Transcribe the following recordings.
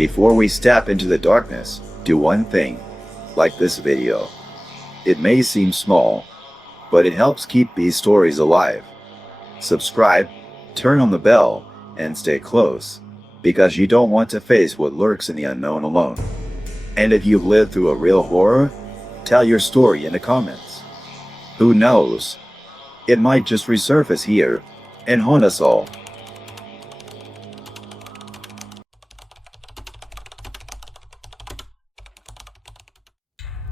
Before we step into the darkness, do one thing. Like this video. It may seem small, but it helps keep these stories alive. Subscribe, turn on the bell, and stay close, because you don't want to face what lurks in the unknown alone. And if you've lived through a real horror, tell your story in the comments. Who knows? It might just resurface here and haunt us all.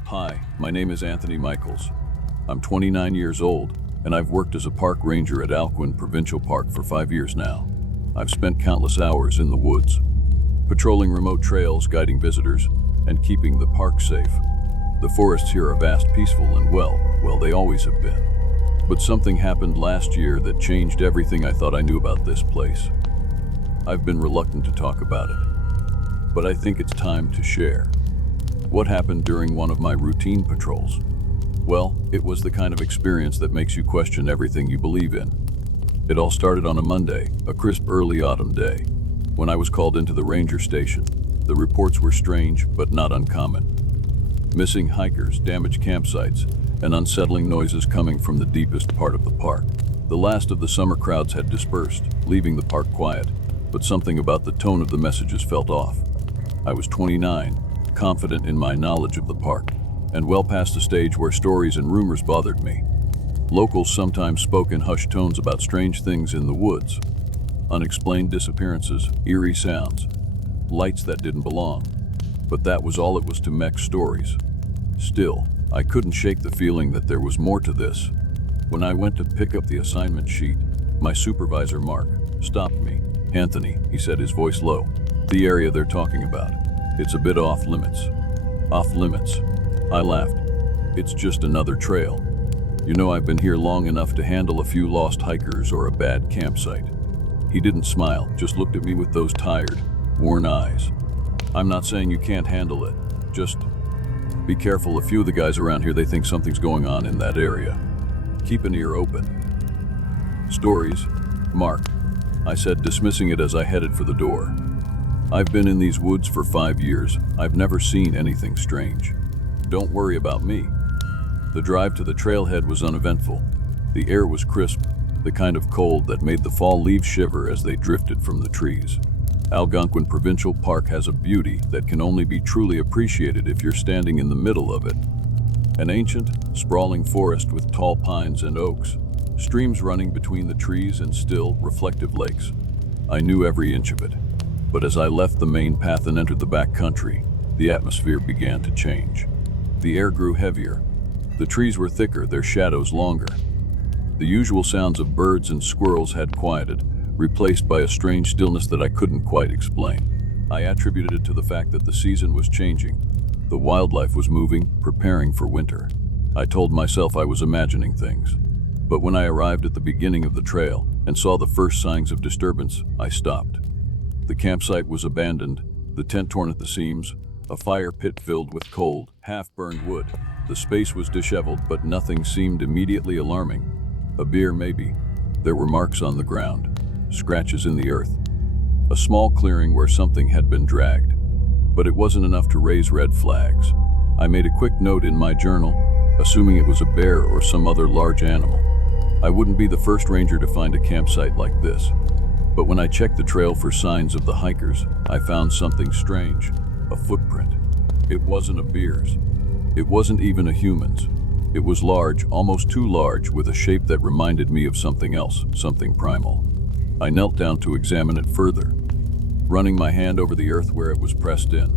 Hi, my name is Anthony Michaels. I'm 29 years old, and I've worked as a park ranger at Alcuin Provincial Park for 5 years now. I've spent countless hours in the woods, patrolling remote trails, guiding visitors, and keeping the park safe. The forests here are vast, peaceful, and well, they always have been. But something happened last year that changed everything I thought I knew about this place. I've been reluctant to talk about it, but I think it's time to share. What happened during one of my routine patrols? Well, it was the kind of experience that makes you question everything you believe in. It all started on a Monday, a crisp early autumn day. When I was called into the ranger station, the reports were strange but not uncommon. Missing hikers, damaged campsites, and unsettling noises coming from the deepest part of the park. The last of the summer crowds had dispersed, leaving the park quiet, but something about the tone of the messages felt off. I was 29, confident in my knowledge of the park, and well past the stage where stories and rumors bothered me. Locals sometimes spoke in hushed tones about strange things in the woods, unexplained disappearances, eerie sounds, lights that didn't belong. But that was all it was to mech stories. Still, I couldn't shake the feeling that there was more to this. When I went to pick up the assignment sheet, my supervisor, Mark, stopped me. "Anthony," he said, his voice low, "the area they're talking about, it's a bit off limits." Off limits? I laughed. It's just another trail. You know, I've been here long enough to handle a few lost hikers or a bad campsite. He didn't smile, just looked at me with those tired, worn eyes. "I'm not saying you can't handle it. Just be careful. A few of the guys around here, they think something's going on in that area. Keep an ear open." "Stories, Mark," I said, dismissing it as I headed for the door. "I've been in these woods for 5 years. I've never seen anything strange. Don't worry about me." The drive to the trailhead was uneventful. The air was crisp, the kind of cold that made the fall leaves shiver as they drifted from the trees. Algonquin Provincial Park has a beauty that can only be truly appreciated if you're standing in the middle of it. An ancient, sprawling forest with tall pines and oaks, streams running between the trees and still, reflective lakes. I knew every inch of it. But as I left the main path and entered the back country, the atmosphere began to change. The air grew heavier. The trees were thicker, their shadows longer. The usual sounds of birds and squirrels had quieted, replaced by a strange stillness that I couldn't quite explain. I attributed it to the fact that the season was changing. The wildlife was moving, preparing for winter. I told myself I was imagining things. But when I arrived at the beginning of the trail and saw the first signs of disturbance, I stopped. The campsite was abandoned, the tent torn at the seams, a fire pit filled with cold, half-burned wood. The space was disheveled, but nothing seemed immediately alarming. A beer, maybe. There were marks on the ground, scratches in the earth. A small clearing where something had been dragged. But it wasn't enough to raise red flags. I made a quick note in my journal, assuming it was a bear or some other large animal. I wouldn't be the first ranger to find a campsite like this. But when I checked the trail for signs of the hikers, I found something strange. A footprint. It wasn't a bear's. It wasn't even a human's. It was large, almost too large, with a shape that reminded me of something else, something primal. I knelt down to examine it further, running my hand over the earth where it was pressed in.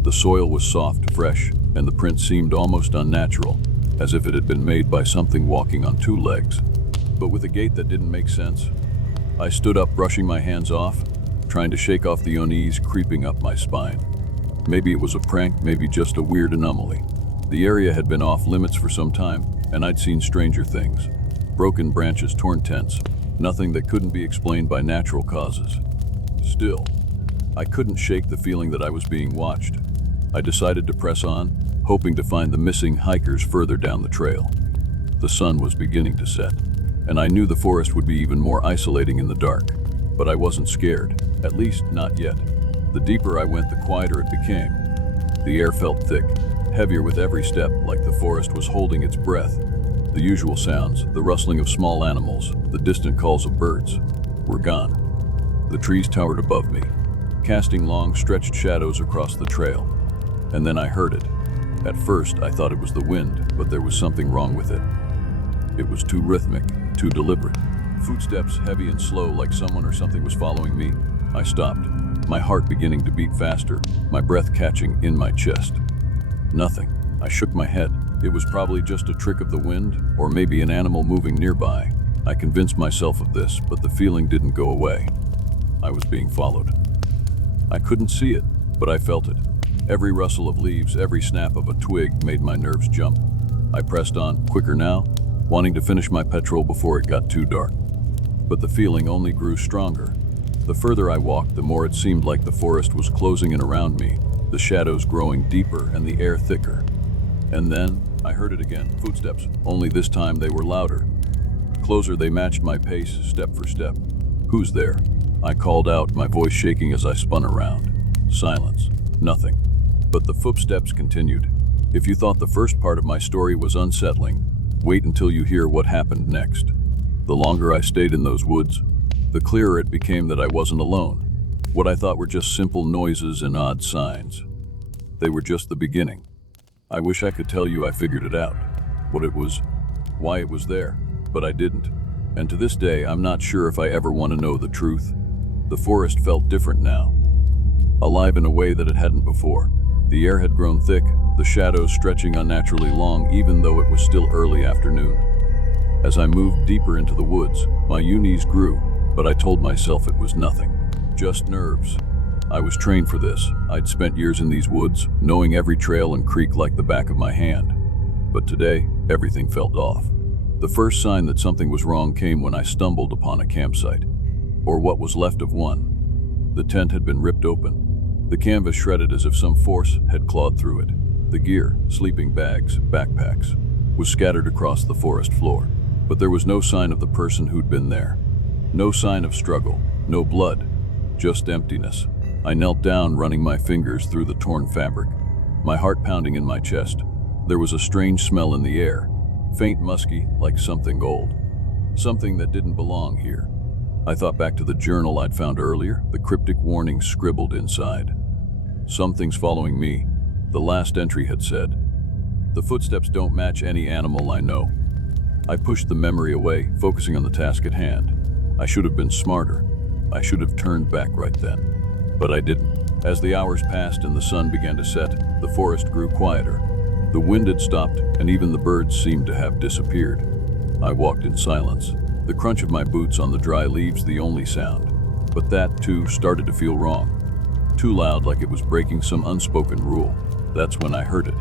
The soil was soft, fresh, and the print seemed almost unnatural, as if it had been made by something walking on 2 legs, but with a gait that didn't make sense. I stood up, brushing my hands off, trying to shake off the unease creeping up my spine. Maybe it was a prank, maybe just a weird anomaly. The area had been off limits for some time, and I'd seen stranger things. Broken branches, torn tents, nothing that couldn't be explained by natural causes. Still, I couldn't shake the feeling that I was being watched. I decided to press on, hoping to find the missing hikers further down the trail. The sun was beginning to set, and I knew the forest would be even more isolating in the dark. But I wasn't scared, at least not yet. The deeper I went, the quieter it became. The air felt thick, heavier with every step, like the forest was holding its breath. The usual sounds, the rustling of small animals, the distant calls of birds, were gone. The trees towered above me, casting long, stretched shadows across the trail. And then I heard it. At first, I thought it was the wind, but there was something wrong with it. It was too rhythmic, too deliberate. Footsteps, heavy and slow, like someone or something was following me. I stopped, my heart beginning to beat faster, my breath catching in my chest. Nothing. I shook my head. It was probably just a trick of the wind, or maybe an animal moving nearby. I convinced myself of this, but the feeling didn't go away. I was being followed. I couldn't see it, but I felt it. Every rustle of leaves, every snap of a twig made my nerves jump. I pressed on, quicker now, wanting to finish my petrol before it got too dark. But the feeling only grew stronger. The further I walked, the more it seemed like the forest was closing in around me, the shadows growing deeper and the air thicker. And then, I heard it again, footsteps, only this time they were louder. Closer, they matched my pace, step for step. "Who's there?" I called out, my voice shaking as I spun around. Silence. Nothing. But the footsteps continued. If you thought the first part of my story was unsettling, wait until you hear what happened next. The longer I stayed in those woods, the clearer it became that I wasn't alone. What I thought were just simple noises and odd signs. They were just the beginning. I wish I could tell you I figured it out, what it was, why it was there, but I didn't. And to this day, I'm not sure if I ever want to know the truth. The forest felt different now, alive in a way that it hadn't before. The air had grown thick, the shadows stretching unnaturally long even though it was still early afternoon. As I moved deeper into the woods, my unease grew, but I told myself it was nothing. Just nerves. I was trained for this. I'd spent years in these woods, knowing every trail and creek like the back of my hand. But today, everything felt off. The first sign that something was wrong came when I stumbled upon a campsite, or what was left of one. The tent had been ripped open, the canvas shredded as if some force had clawed through it. The gear, sleeping bags, backpacks, was scattered across the forest floor. But there was no sign of the person who'd been there. No sign of struggle, no blood, just emptiness. I knelt down, running my fingers through the torn fabric, my heart pounding in my chest. There was a strange smell in the air, faint, musky, like something old, something that didn't belong here. I thought back to the journal I'd found earlier, the cryptic warning scribbled inside. "Something's following me," the last entry had said. "The footsteps don't match any animal I know." I pushed the memory away, focusing on the task at hand. I should have been smarter. I should have turned back right then. But I didn't. As the hours passed and the sun began to set, the forest grew quieter. The wind had stopped, and even the birds seemed to have disappeared. I walked in silence, the crunch of my boots on the dry leaves the only sound. But that, too, started to feel wrong. Too loud, like it was breaking some unspoken rule. That's when I heard it.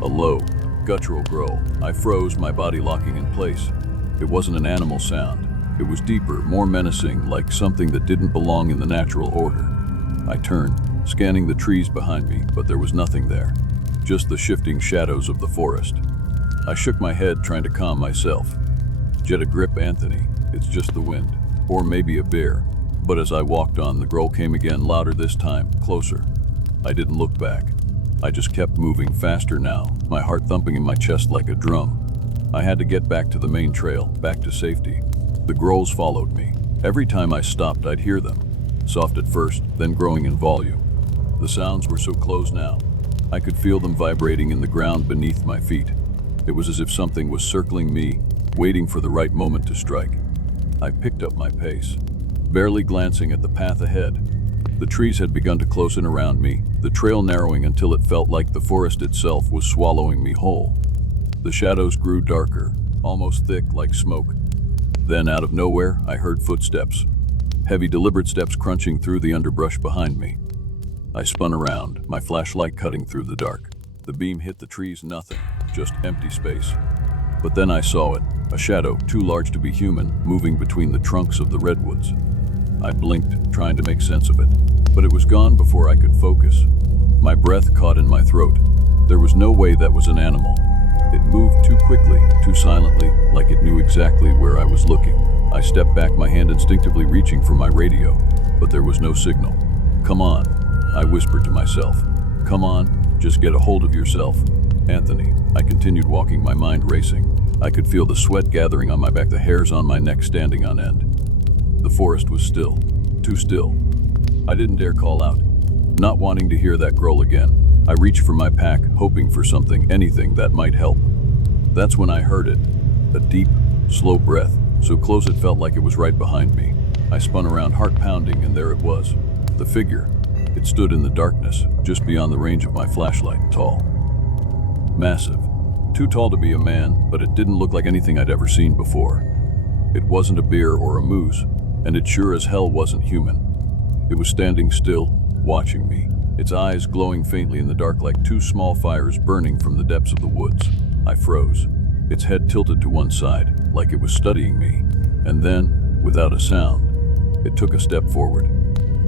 A low, guttural growl. I froze, my body locking in place. It wasn't an animal sound. It was deeper, more menacing, like something that didn't belong in the natural order. I turned, scanning the trees behind me, but there was nothing there. Just the shifting shadows of the forest. I shook my head, trying to calm myself. "Get a grip, Anthony. It's just the wind. Or maybe a bear." But as I walked on, the growl came again, louder this time, closer. I didn't look back. I just kept moving, faster now, my heart thumping in my chest like a drum. I had to get back to the main trail, back to safety. The growls followed me. Every time I stopped, I'd hear them. Soft at first, then growing in volume. The sounds were so close now. I could feel them vibrating in the ground beneath my feet. It was as if something was circling me, waiting for the right moment to strike. I picked up my pace, barely glancing at the path ahead. The trees had begun to close in around me, the trail narrowing until it felt like the forest itself was swallowing me whole. The shadows grew darker, almost thick like smoke. Then, out of nowhere, I heard footsteps. Heavy, deliberate steps crunching through the underbrush behind me. I spun around, my flashlight cutting through the dark. The beam hit the trees, nothing, just empty space. But then I saw it, a shadow too large to be human, moving between the trunks of the redwoods. I blinked, trying to make sense of it, but it was gone before I could focus. My breath caught in my throat. There was no way that was an animal. It moved too quickly, too silently, like it knew exactly where I was looking. I stepped back, my hand instinctively reaching for my radio, but there was no signal. "Come on," I whispered to myself. Come on, just get a hold of yourself. Anthony. I continued walking, my mind racing. I could feel the sweat gathering on my back, the hairs on my neck standing on end. The forest was still. Too still. I didn't dare call out, not wanting to hear that growl again. I reached for my pack, hoping for something, anything that might help. That's when I heard it. A deep, slow breath, so close it felt like it was right behind me. I spun around, heart pounding, and there it was. The figure. It stood in the darkness, just beyond the range of my flashlight, tall. Massive. Too tall to be a man, but it didn't look like anything I'd ever seen before. It wasn't a bear or a moose, and it sure as hell wasn't human. It was standing still, watching me, its eyes glowing faintly in the dark like two small fires burning from the depths of the woods. I froze. Its head tilted to one side, like it was studying me. And then, without a sound, it took a step forward.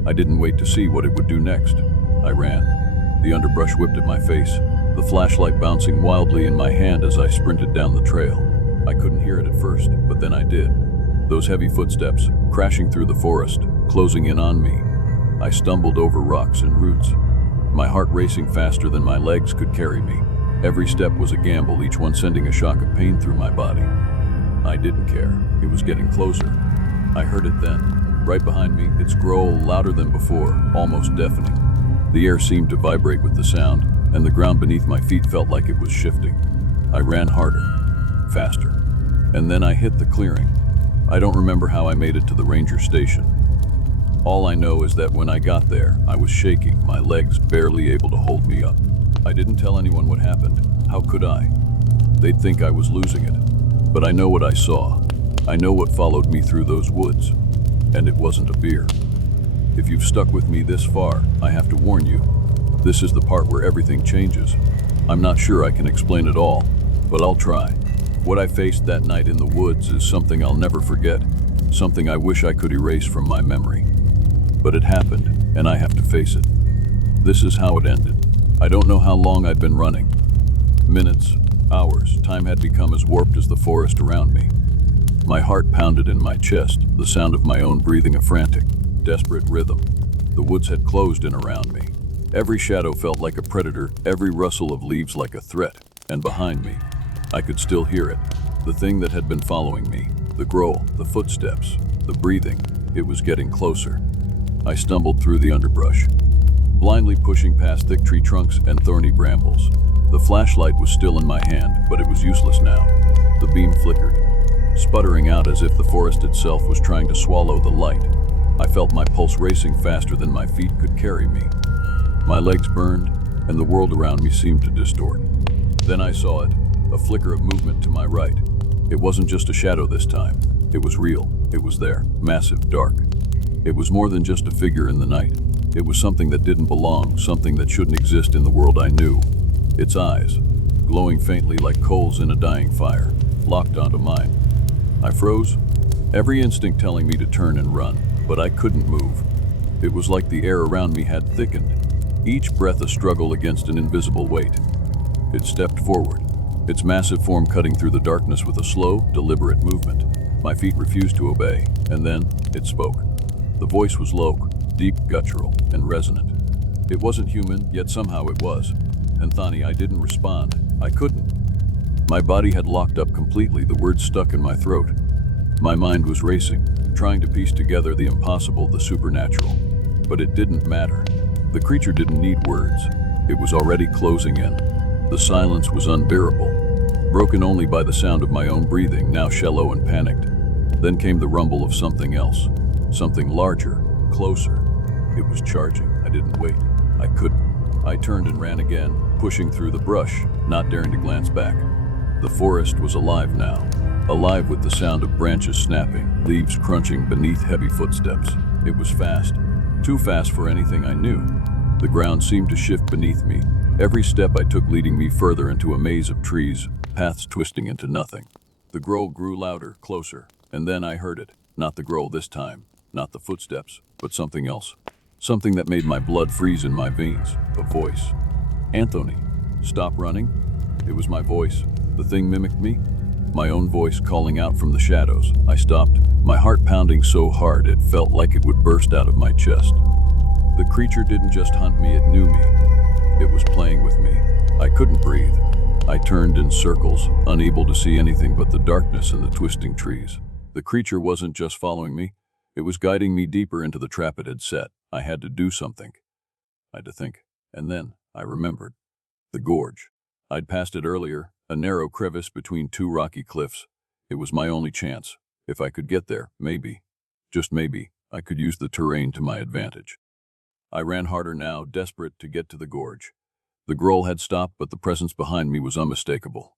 I didn't wait to see what it would do next. I ran. The underbrush whipped at my face, the flashlight bouncing wildly in my hand as I sprinted down the trail. I couldn't hear it at first, but then I did. Those heavy footsteps, crashing through the forest, closing in on me. I stumbled over rocks and roots, my heart racing faster than my legs could carry me. Every step was a gamble, each one sending a shock of pain through my body. I didn't care. It was getting closer. I heard it then, right behind me, its growl louder than before, almost deafening. The air seemed to vibrate with the sound, and the ground beneath my feet felt like it was shifting. I ran harder, faster, and then I hit the clearing. I don't remember how I made it to the ranger station. All I know is that when I got there, I was shaking, my legs barely able to hold me up. I didn't tell anyone what happened. How could I? They'd think I was losing it. But I know what I saw. I know what followed me through those woods. And it wasn't a bear. If you've stuck with me this far, I have to warn you. This is the part where everything changes. I'm not sure I can explain it all, but I'll try. What I faced that night in the woods is something I'll never forget. Something I wish I could erase from my memory. But it happened, and I have to face it. This is how it ended. I don't know how long I'd been running. Minutes, hours, time had become as warped as the forest around me. My heart pounded in my chest, the sound of my own breathing a frantic, desperate rhythm. The woods had closed in around me. Every shadow felt like a predator, every rustle of leaves like a threat. And behind me, I could still hear it. The thing that had been following me, the growl, the footsteps, the breathing. It was getting closer. I stumbled through the underbrush, blindly pushing past thick tree trunks and thorny brambles. The flashlight was still in my hand, but it was useless now. The beam flickered, sputtering out as if the forest itself was trying to swallow the light. I felt my pulse racing faster than my feet could carry me. My legs burned, and the world around me seemed to distort. Then I saw it, a flicker of movement to my right. It wasn't just a shadow this time. It was real. It was there, massive, dark. It was more than just a figure in the night. It was something that didn't belong, something that shouldn't exist in the world I knew. Its eyes, glowing faintly like coals in a dying fire, locked onto mine. I froze, every instinct telling me to turn and run, but I couldn't move. It was like the air around me had thickened, each breath a struggle against an invisible weight. It stepped forward, its massive form cutting through the darkness with a slow, deliberate movement. My feet refused to obey, and then it spoke. The voice was low, deep, guttural, and resonant. It wasn't human, yet somehow it was. And Thani, I didn't respond. I couldn't. My body had locked up completely, the words stuck in my throat. My mind was racing, trying to piece together the impossible, the supernatural. But it didn't matter. The creature didn't need words. It was already closing in. The silence was unbearable, broken only by the sound of my own breathing, now shallow and panicked. Then came the rumble of something else. Something larger, closer. It was charging. I didn't wait. I couldn't. I turned and ran again, pushing through the brush, not daring to glance back. The forest was alive now, alive with the sound of branches snapping, leaves crunching beneath heavy footsteps. It was fast, too fast for anything I knew. The ground seemed to shift beneath me, every step I took leading me further into a maze of trees, paths twisting into nothing. The growl grew louder, closer, and then I heard it. Not the growl this time. Not the footsteps, but something else. Something that made my blood freeze in my veins. A voice. Anthony, stop running. It was my voice. The thing mimicked me. My own voice calling out from the shadows. I stopped, my heart pounding so hard it felt like it would burst out of my chest. The creature didn't just hunt me, it knew me. It was playing with me. I couldn't breathe. I turned in circles, unable to see anything but the darkness and the twisting trees. The creature wasn't just following me, it was guiding me deeper into the trap it had set. I had to do something. I had to think. And then I remembered. The gorge. I'd passed it earlier, a narrow crevice between two rocky cliffs. It was my only chance. If I could get there, maybe, just maybe, I could use the terrain to my advantage. I ran harder now, desperate to get to the gorge. The growl had stopped, but the presence behind me was unmistakable.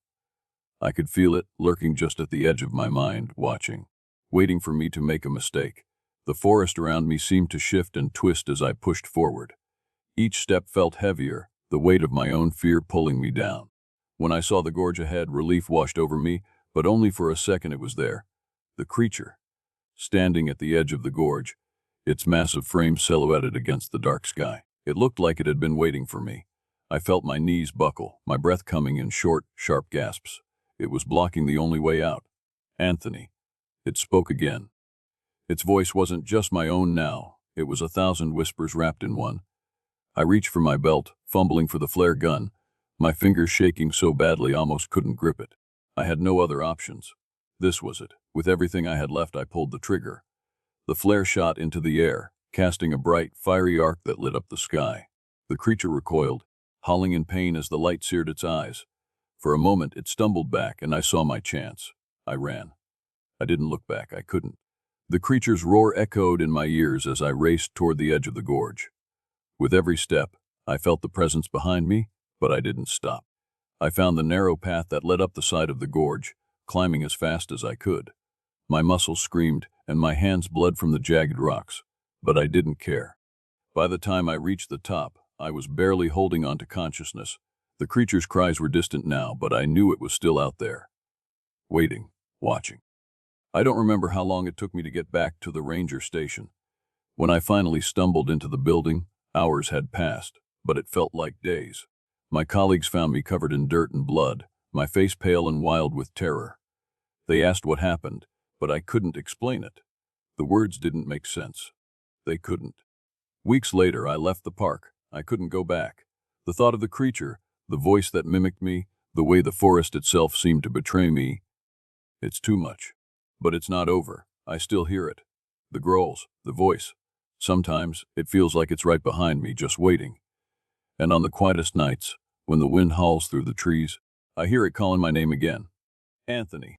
I could feel it, lurking just at the edge of my mind, watching, waiting for me to make a mistake. The forest around me seemed to shift and twist as I pushed forward. Each step felt heavier, the weight of my own fear pulling me down. When I saw the gorge ahead, relief washed over me, but only for a second. It was there. The creature, standing at the edge of the gorge, its massive frame silhouetted against the dark sky. It looked like it had been waiting for me. I felt my knees buckle, my breath coming in short, sharp gasps. It was blocking the only way out. Anthony. It spoke again. Its voice wasn't just my own now. It was 1,000 whispers wrapped in one. I reached for my belt, fumbling for the flare gun, my fingers shaking so badly I almost couldn't grip it. I had no other options. This was it. With everything I had left, I pulled the trigger. The flare shot into the air, casting a bright, fiery arc that lit up the sky. The creature recoiled, howling in pain as the light seared its eyes. For a moment, it stumbled back, and I saw my chance. I ran. I didn't look back. I couldn't. The creature's roar echoed in my ears as I raced toward the edge of the gorge. With every step, I felt the presence behind me, but I didn't stop. I found the narrow path that led up the side of the gorge, climbing as fast as I could. My muscles screamed, and my hands bled from the jagged rocks, but I didn't care. By the time I reached the top, I was barely holding on to consciousness. The creature's cries were distant now, but I knew it was still out there, waiting, watching. I don't remember how long it took me to get back to the ranger station. When I finally stumbled into the building, hours had passed, but it felt like days. My colleagues found me covered in dirt and blood, my face pale and wild with terror. They asked what happened, but I couldn't explain it. The words didn't make sense. They couldn't. Weeks later, I left the park. I couldn't go back. The thought of the creature, the voice that mimicked me, the way the forest itself seemed to betray me, it's too much. But it's not over. I still hear it. The growls, the voice. Sometimes it feels like it's right behind me, just waiting. And on the quietest nights, when the wind howls through the trees, I hear it calling my name again. Anthony.